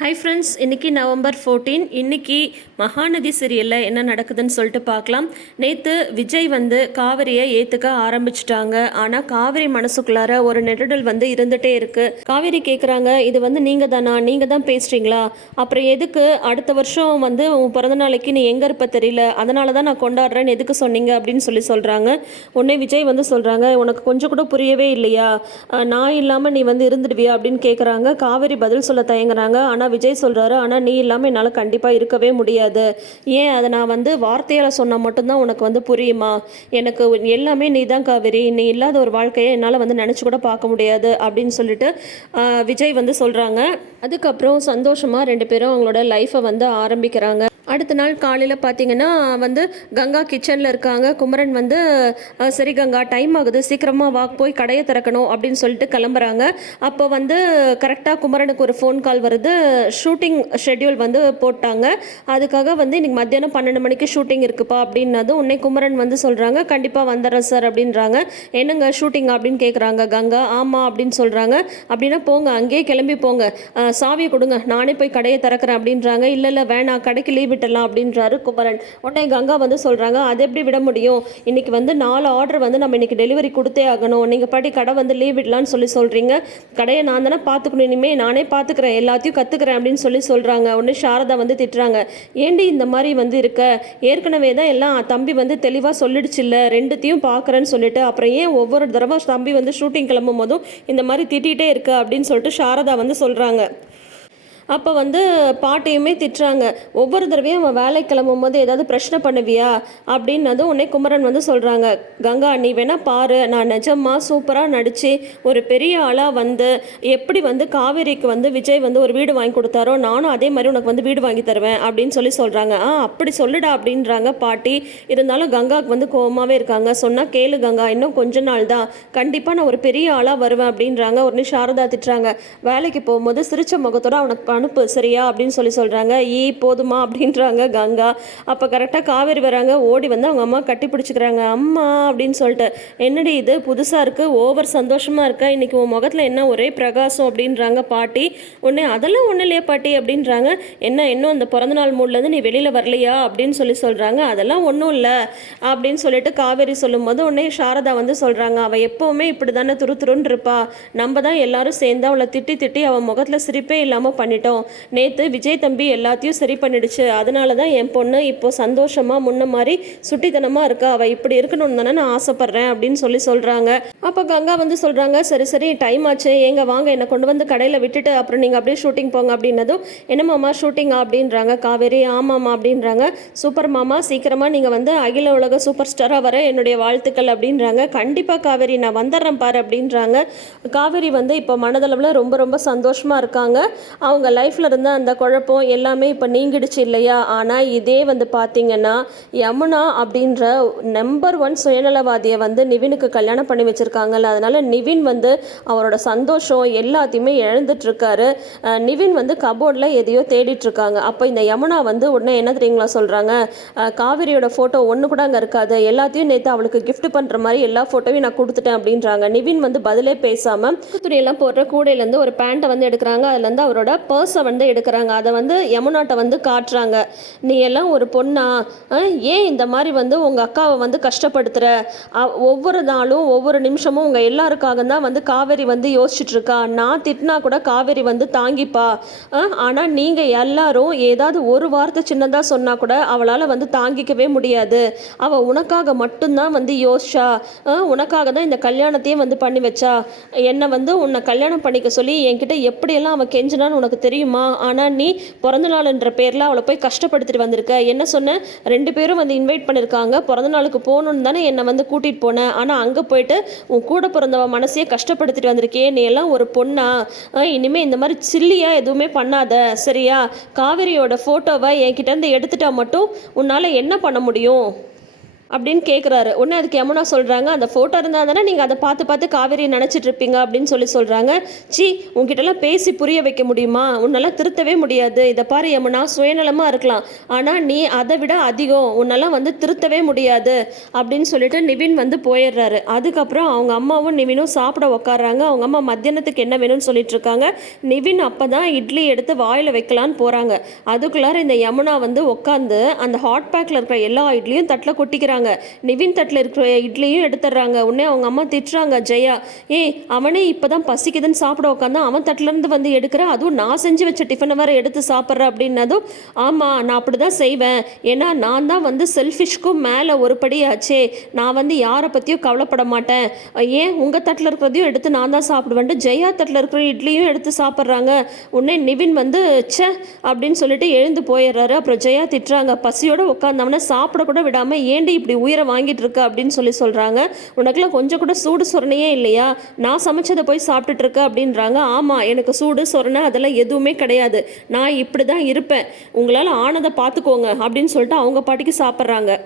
Hi friends இன்றைக்கி November fourteen இன்றைக்கி மகாநதி சீரியலில் என்ன நடக்குதுன்னு சொல்லிட்டு பார்க்கலாம். நேற்று விஜய் வந்து காவிரியை ஏற்றுக்க ஆரம்பிச்சிட்டாங்க. ஆனால் காவிரி மனசுக்குள்ளார ஒரு நெருடல் வந்து இருந்துகிட்டே இருக்குது காவிரி கேட்குறாங்க இது வந்து நீங்கள் தானா? நீங்கள் தான் பேசுகிறீங்களா அப்புறம் எதுக்கு அடுத்த வருஷம் வந்து உன் பிறந்த நாளைக்கு நீ எங்கே இருப்ப தெரியல? அதனால தான் நான் கொண்டாடுறேன்னு எதுக்கு சொன்னீங்க? அப்படின்னு சொல்லி சொல்கிறாங்க உடனே விஜய் வந்து சொல்கிறாங்க உனக்கு கொஞ்சம் கூட புரியவே இல்லையா? நான் இல்லாமல் நீ வந்து இருந்துடுவியா? அப்படின்னு கேட்குறாங்க காவிரி பதில் சொல்ல தயங்குறாங்க. ஆனால் விஜய் சொல்கிறாரு ஆனால் நீ இல்லாமல் என்னால் கண்டிப்பாக இருக்கவே முடியாது. ஏன்? அதை நான் வந்து வார்த்தையால் சொன்னால் மட்டும்தான் உனக்கு வந்து புரியுமா? எனக்கு எல்லாமே நீ தான் காவிரி. நீ இல்லாத ஒரு வாழ்க்கையை என்னால் வந்து நினச்சி கூட பார்க்க முடியாது அப்படின்னு சொல்லிட்டு விஜய் வந்து சொல்கிறாங்க அதுக்கப்புறம் சந்தோஷமாக ரெண்டு பேரும் அவங்களோட லைஃப்பை வந்து ஆரம்பிக்கிறாங்க. அடுத்த நாள் காலையில் பார்த்தீங்கன்னா வந்து கங்கா கிச்சனில் இருக்காங்க. குமரன் வந்து சரி கங்கா டைம் ஆகுது. சீக்கிரமாக வாக் போய் கடையை திறக்கணும் அப்படின்னு சொல்லிட்டு கிளம்புறாங்க. அப்போ வந்து கரெக்டாக குமரனுக்கு ஒரு ஃபோன் கால் வருது. ஷூட்டிங் ஷெட்யூல் வந்து போட்டாங்க. அதுக்காக வந்து இன்னைக்கு மத்தியானம் பன்னெண்டு மணிக்கு ஷூட்டிங் இருக்குப்பா அப்படின்னதும் உடனே குமரன் வந்து சொல்கிறாங்க கண்டிப்பாக வந்துடுறேன் சார் அப்படின்றாங்க. என்னங்க ஷூட்டிங் அப்படின்னு கேட்குறாங்க கங்கா. ஆமாம் அப்படின்னு சொல்கிறாங்க அப்படின்னா போங்க அங்கேயே கிளம்பி போங்க. சாவியை கொடுங்க. நானே போய் கடையை திறக்கிறேன் அப்படின்றாங்க. இல்லை இல்லை வேணாம். கடைக்கு லீவ் விட்டுடலாம் அப்படின்றாரு குமரன். உடனே கங்கா வந்து சொல்கிறாங்க அது எப்படி விட முடியும்? இன்றைக்கி வந்து நாலு ஆர்டர் வந்து நம்ம இன்னைக்கு டெலிவரி கொடுத்தே ஆகணும். நீங்கள் பாட்டி கடை வந்து லீவ் விடலான்னு சொல்லி சொல்கிறீங்க கடையை நான் தானே பார்த்துக்கணும். இனிமேல் நானே பார்த்துக்கிறேன். எல்லாத்தையும் கற்றுக்கிறேன் அப்படின்னு சொல்லி சொல்கிறாங்க உடனே சாரதா வந்து திட்டுறாங்க ஏண்டி இந்த மாதிரி வந்து இருக்க? ஏற்கனவே தான் எல்லாம் தம்பி வந்து தெளிவாக சொல்லிடுச்சு இல்லை. ரெண்டுத்தையும் பார்க்குறேன்னு சொல்லிட்டு அப்புறம் ஏன் ஒவ்வொரு தடவை தம்பி வந்து ஷூட்டிங் கிளம்பும் போதும் இந்த மாதிரி திட்டிகிட்டே இருக்க? அப்படின்னு சொல்லிட்டு சாரதா வந்து சொல்கிறாங்க அப்போ வந்து பாட்டையுமே திட்டுறாங்க. ஒவ்வொரு தடவையும் அவன் வேலை கிளம்பும் போது ஏதாவது பிரச்சனை பண்ணுவியா? அப்படின்னதும் உடனே குமரன் வந்து சொல்கிறாங்க கங்கா நீ வேணா பாரு. நான் நிஜமாக சூப்பராக நடித்து ஒரு பெரிய ஆளாக வந்து எப்படி வந்து காவேரிக்கு வந்து விஜய் வந்து ஒரு வீடு வாங்கி கொடுத்தாரோ நானும் அதே மாதிரி உனக்கு வந்து வீடு வாங்கி தருவேன் அப்படின்னு சொல்லி சொல்கிறாங்க ஆ அப்படி சொல்லுடா அப்படின்றாங்க பாட்டி. இருந்தாலும் கங்காவுக்கு வந்து கோவமாகவே இருக்காங்க. சொன்னால் கேளு கங்கா இன்னும் கொஞ்ச நாள் தான். கண்டிப்பாக நான் ஒரு பெரிய ஆளாக வருவேன் அப்படின்றாங்க. உடனே சாரதா திட்டுறாங்க. வேலைக்கு போகும்போது சிரிச்ச முகத்தோட அவனுக்கு அனுப்பு சரியா அப்படின்னு சொல்லி சொல்கிறாங்க ஈ போதுமா? அப்படின்றாங்க கங்கா. அப்போ கரெக்டாக காவேரி வராங்க. ஓடி வந்து அவங்க அம்மா கட்டி பிடிச்சிக்கிறாங்க. அம்மா அப்படின்னு சொல்லிட்டு. என்னடி இது? புதுசாக இருக்குது ஓவர் சந்தோஷமாக இருக்கா? இன்றைக்கி உன் முகத்தில் என்ன ஒரே பிரகாசம்? அப்படின்றாங்க பாட்டி. உடனே அதெல்லாம் ஒன்றும் இல்லையா பாட்டி அப்படின்றாங்க. என்ன இன்னும் அந்த பிறந்தநாள் மூட்லேருந்து நீ வெளியில் வரலையா? அப்படின்னு சொல்லி சொல்கிறாங்க அதெல்லாம் ஒன்றும் இல்லை அப்படின்னு சொல்லிட்டு காவேரி சொல்லும்போது உடனே சாரதா வந்து சொல்கிறாங்க அவள் எப்போவுமே இப்படி தானே துரு துருன்னு இருப்பா. நம்ம தான் எல்லாரும் சேர்ந்து அவளை திட்டி திட்டி அவள் முகத்தில் சிரிப்பே இல்லாமல் பண்ணிட்டோம். நேற்று விஜய் தம்பி எல்லாத்தையும் சரி பண்ணிடுச்சு. அதனால தான் என் பொண்ணு இப்போ சந்தோஷமாக முன்ன மாதிரி சுட்டித்தனமாக இருக்கா. அவள் இப்படி இருக்கணும்னு தானே நான் ஆசைப்பட்றேன் அப்படின்னு சொல்லி சொல்கிறாங்க அப்போ கங்கா வந்து சொல்கிறாங்க சரி சரி டைம் ஆச்சு. ஏங்க வாங்க என்னை கொண்டு வந்து கடையில் விட்டுட்டு அப்புறம் நீங்கள் அப்படியே ஷூட்டிங் போங்க அப்படின்னதும் என்னம்மாம்மா ஷூட்டிங்கா அப்படின்றாங்க. காவேரி ஆமாம்மா அப்படின்றாங்க. சூப்பர் மாமா சீக்கிரமாக நீங்கள் வந்து அகில உலக சூப்பர் ஸ்டாராக வர என்னுடைய வாழ்த்துக்கள் அப்படின்றாங்க. கண்டிப்பாக காவேரி நான் வந்துடுறேன் பாரு அப்படின்றாங்க. காவேரி வந்து இப்போ மனதளவில் ரொம்ப ரொம்ப சந்தோஷமாக இருக்காங்க. அவங்க லைஃப்பில் இருந்த அந்த குழப்பம் எல்லாமே இப்போ நீங்கிடுச்சு இல்லையா? ஆனால் இதே வந்து பார்த்தீங்கன்னா யமுனா அப்படின்ற நம்பர் ஒன் சுயநலவாதியை வந்து நிவினுக்கு கல்யாணம் பண்ணி வச்சுருக்காங்கல்ல. அதனால் நிவின் வந்து அவரோட சந்தோஷம் எல்லாத்தையுமே இழந்துட்டுருக்காரு. நிவின் வந்து கபோர்டில் எதையோ தேடிட்டுருக்காங்க. அப்போ இந்த யமுனா வந்து உடனே என்ன தெரியுங்களா சொல்கிறாங்க காவிரியோட ஃபோட்டோ ஒன்று கூட அங்கே இருக்காது. எல்லாத்தையும் நேற்று அவளுக்கு கிஃப்ட் பண்ணுற மாதிரி எல்லா ஃபோட்டோவையும் நான் கொடுத்துட்டேன் அப்படின்றாங்க. நிவின் வந்து பதிலே பேசாமல் துணியெல்லாம் போடுற கூடையிலேருந்து ஒரு பேண்ட்டை வந்து எடுக்கிறாங்க. அதுலேருந்து அவரோட பர்ஸை வந்து எடுக்கிறாங்க. அதை வந்து யமுனாட்டை வந்து காட்டுறாங்க. நீ எல்லாம் ஒரு பொண்ணா? ஏன் இந்த மாதிரி வந்து உங்கள் அக்காவை வந்து கஷ்டப்படுத்துகிற ஒவ்வொரு நாளும் ஒவ்வொரு நிமிஷமும் உங்கள் எல்லாருக்காக தான் வந்து காவேரி வந்து யோசிச்சுட்ருக்கா? நான் திட்டினா கூட காவேரி வந்து தாங்கிப்பா. ஆனால் நீங்கள் எல்லாரும் ஏதாவது ஒரு வார்த்தை சின்னதாக சொன்னால் கூட அவளால் வந்து தாங்கிக்கவே முடியாது. அவள் உனக்காக மட்டும்தான் வந்து யோசிச்சா? உனக்காக தான் இந்த கல்யாணத்தையும் வந்து பண்ணி வச்சா? என்னை வந்து உன்னை கல்யாணம் பண்ணிக்க சொல்லி என்கிட்ட எப்படியெல்லாம் அவன் கெஞ்சினான்னு உனக்கு தெரியும் தெரியுமா? ஆனால் நீ பிறந்த நாள்ன்ற பேரில் அவளை போய் கஷ்டப்படுத்திட்டு வந்திருக்க. என்ன சொன்ன? ரெண்டு பேரும் வந்து இன்வைட் பண்ணியிருக்காங்க பிறந்த நாளுக்கு போகணுன்னு தானே என்னை வந்து கூட்டிகிட்டு போனேன் ஆனால் அங்கே போயிட்டு உன் கூட பிறந்தவ மனசையே கஷ்டப்படுத்திட்டு வந்திருக்கே நீ எல்லாம் ஒரு பொண்ணா? இனிமேல் இந்த மாதிரி சில்லியாக எதுவுமே பண்ணாத. சரியா? காவேரியோட ஃபோட்டோவை என்கிட்ட இருந்து எடுத்துட்டா மட்டும் உன்னால் என்ன பண்ண முடியும்? அப்படின்னு கேட்குறாரு உடனே அதுக்கு யமுனா சொல்கிறாங்க அந்த ஃபோட்டோ இருந்தால் தானே நீங்கள் அதை பார்த்து பார்த்து காவேரி நினச்சிட்டு இருப்பீங்க அப்படின்னு சொல்லி சொல்கிறாங்க சி உங்ககிட்டலாம் பேசி புரிய வைக்க முடியுமா? உன்னெல்லாம் திருத்தவே முடியாது. இதை பாரு யமுனா சுயநலமாக இருக்கலாம். ஆனால் நீ அதை விட அதிகம். உன்னெல்லாம் வந்து திருத்தவே முடியாது அப்படின்னு சொல்லிட்டு நிவின் வந்து போயிடுறாரு. அதுக்கப்புறம் அவங்க அம்மாவும் நிவினும் சாப்பிட உட்காடுறாங்க அவங்க அம்மா மத்தியானத்துக்கு என்ன வேணும்னு சொல்லிட்டு இருக்காங்க. நிவின் அப்போ தான் இட்லி எடுத்து வாயில் வைக்கலான்னு போகிறாங்க அதுக்குள்ளார இந்த யமுனா வந்து உட்காந்து அந்த ஹாட் பேக்கில் இருக்கிற எல்லா இட்லியும் தட்டில் கொட்டிக்கிறாங்க. நிவின் தட்டில் இருக்கிற இட்லியும் எடுத்துடுறாங்க. உடனே அவங்க அம்மா திட்டுறாங்க ஜெயா ஏய் அவனே இப்போ தான் பசிக்குதுன்னு சாப்பிட உட்காந்து அவன் தட்டிலேருந்து வந்து எடுக்கிற? அதுவும் நான் செஞ்சு வச்ச டிஃபனை வேறு எடுத்து சாப்பிட்ற? அப்படின்னதும் ஆமாம் நான் அப்படி தான் செய்வேன். ஏன்னா நான் தான் வந்து செல்ஃபிஷ்க்கும் மேலே ஒரு படி ஆச்சே நான் வந்து யாரை பற்றியும் கவலைப்பட மாட்டேன். ஏன்? உங்கள் தட்டில் இருக்கிறதையும் எடுத்து நான் தான் சாப்பிடுவேன்ட்டு ஜெயா தட்டில் இருக்கிற இட்லியும் எடுத்து சாப்பிட்றாங்க. உடனே நிவின் வந்து ச்சே அப்படின்னு சொல்லிட்டு எழுந்து போயிடுறாரு. அப்புறம் ஜெயா திட்டுறாங்க. பசியோட உட்காந்தவன சாப்பிட கூட விடாமல் ஏண்டி இப்படி இப்படி உயிரை வாங்கிட்டு இருக்க அப்படின்னு சொல்லி சொல்கிறாங்க உனக்குலாம் கொஞ்சம் கூட சூடு சொரணையே இல்லையா? நான் சமைச்சதை போய் சாப்பிட்டுட்டு இருக்க அப்படின்றாங்க. ஆமாம் எனக்கு சூடு சொரணை அதெல்லாம் எதுவுமே கிடையாது. நான் இப்படி தான் இருப்பேன். உங்களால் ஆனதை பார்த்துக்கோங்க அப்படின்னு சொல்லிட்டு அவங்க பாட்டிக்கு சாப்பிட்றாங்க.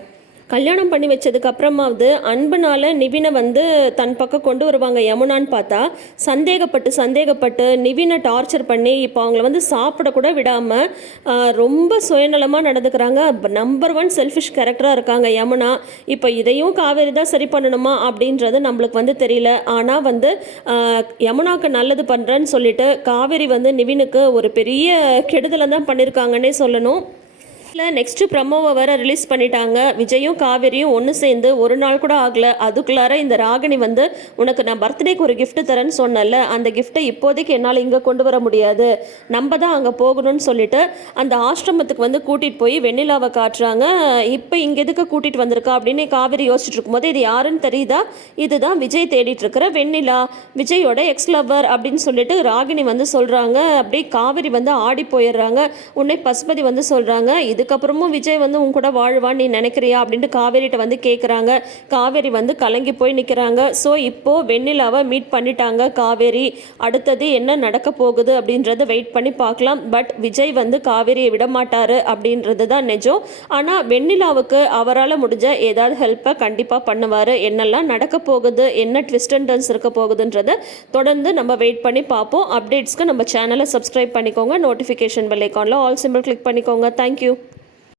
கல்யாணம் பண்ணி வச்சதுக்கு அப்புறமாவது அன்புனால நிவினை வந்து தன் பக்கம் கொண்டு வருவாங்க யமுனான்னு பார்த்தா. சந்தேகப்பட்டு சந்தேகப்பட்டு நிவினை டார்ச்சர் பண்ணி இப்போ அவங்கள வந்து சாப்பிட கூட விடாமல் ரொம்ப சுயநலமாக நடந்துக்கிறாங்க. நம்பர் ஒன் செல்ஃபிஷ் கேரக்டராக இருக்காங்க யமுனா. இப்போ இதையும் காவேரி தான் சரி பண்ணணுமா அப்படின்றது நம்மளுக்கு வந்து தெரியல. ஆனால் வந்து யமுனாவுக்கு நல்லது பண்ணுறேன்னு சொல்லிட்டு காவேரி வந்து நிவினுக்கு ஒரு பெரிய கெடுதலை தான் பண்ணியிருக்காங்கன்னே சொல்லணும். இல்லை நெக்ஸ்ட்டு ப்ரமோவை வர ரிலீஸ் பண்ணிட்டாங்க. விஜயும் காவேரியும் ஒன்று சேர்ந்து ஒரு நாள் கூட ஆகல. அதுக்குள்ளார இந்த ராகினி வந்து உனக்கு நான் பர்த்டேக்கு ஒரு கிஃப்ட் தரேன்னு சொன்னேன்ல. அந்த கிஃப்ட்டை இப்போதைக்கு என்னால் இங்கே கொண்டு வர முடியாது. நம்ம தான் அங்கே போகணும்னு சொல்லிட்டு அந்த ஆசிரமத்துக்கு வந்து கூட்டிகிட்டு போய் வெண்ணிலாவை காட்டுறாங்க. இப்போ இங்கே எதுக்கு கூட்டிகிட்டு வந்திருக்கா? அப்படின்னு காவேரி யோசிச்சுட்டு இருக்கும்போது இது யாருன்னு தெரியுதா? இதுதான் விஜய் தேடிட்டு இருக்கிற வெண்ணிலா. விஜயோட எக்ஸ் லவர் அப்படின்னு சொல்லிட்டு ராகினி வந்து சொல்கிறாங்க அப்படியே காவேரி வந்து ஆடி போயிடுறாங்க. உன்னை பசுபதி வந்து சொல்கிறாங்க இது இதுக்கப்புறமும் விஜய் வந்து உன் கூட வாழ்வான்னு நீ நினைக்கிறியா அப்படின்ட்டு காவேரிட்ட வந்து கேட்குறாங்க காவேரி வந்து கலங்கி போய் நிற்கிறாங்க ஸோ இப்போது வெண்ணிலாவை மீட் பண்ணிட்டாங்க காவேரி. அடுத்தது என்ன நடக்க போகுது அப்படின்றத வெயிட் பண்ணி பார்க்கலாம். பட் விஜய் வந்து காவேரியை விட மாட்டாரு அப்படின்றது தான் நிஜம். ஆனால் வெண்ணிலாவுக்கு அவரால் முடிஞ்ச ஏதாவது ஹெல்ப்பை கண்டிப்பாக பண்ணுவார். என்னெல்லாம் நடக்க போகுது? என்ன ட்விஸ்ட் அண்ட் டர்ன்ஸ் இருக்க போகுதுன்றதை தொடர்ந்து நம்ம வெயிட் பண்ணி பார்ப்போம். அப்டேட்ஸ்க்கு நம்ம சேனலை சப்ஸ்கிரைப் பண்ணிக்கோங்க. நோட்டிஃபிகேஷன் பெல் ஐக்கானில் ஆல் சிம்பிள் கிளிக் பண்ணிக்கோங்க. Thank you